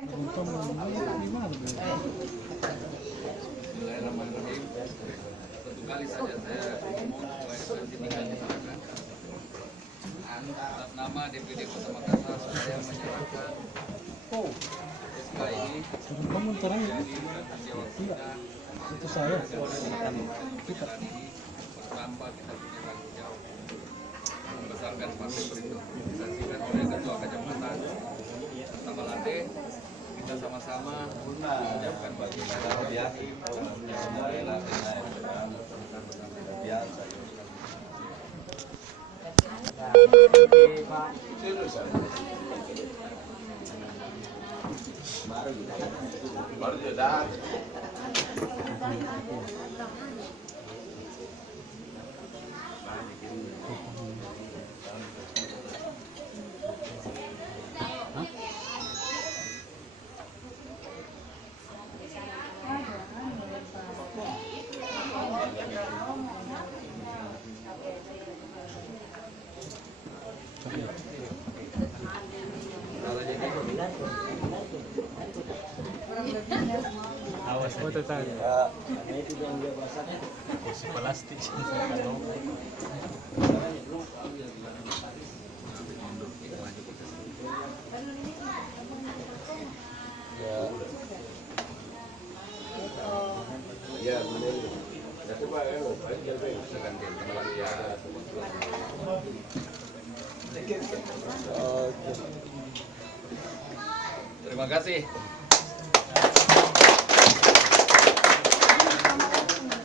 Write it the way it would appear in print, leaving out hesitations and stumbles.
Bismillahirrahmanirrahim. Satu kali saja saya ngomong supaya nanti tinggal diserahkan. Atas nama DPD Kota Makassar saya menyerahkan SK ini jadi tanggung jawab kita. Itu saya. Penyelenggaraan ini tanpa kita punya tanggung jawab membesarkan partai berintegrasikan oleh Ketua Kecamatan Tamalate. Kita sama-sama mengucapkan bagi baru sudah. Awas oh total. Itu yang dia bahasanya. Kursi plastik Ya, benar. Tapi Pak, terima kasih.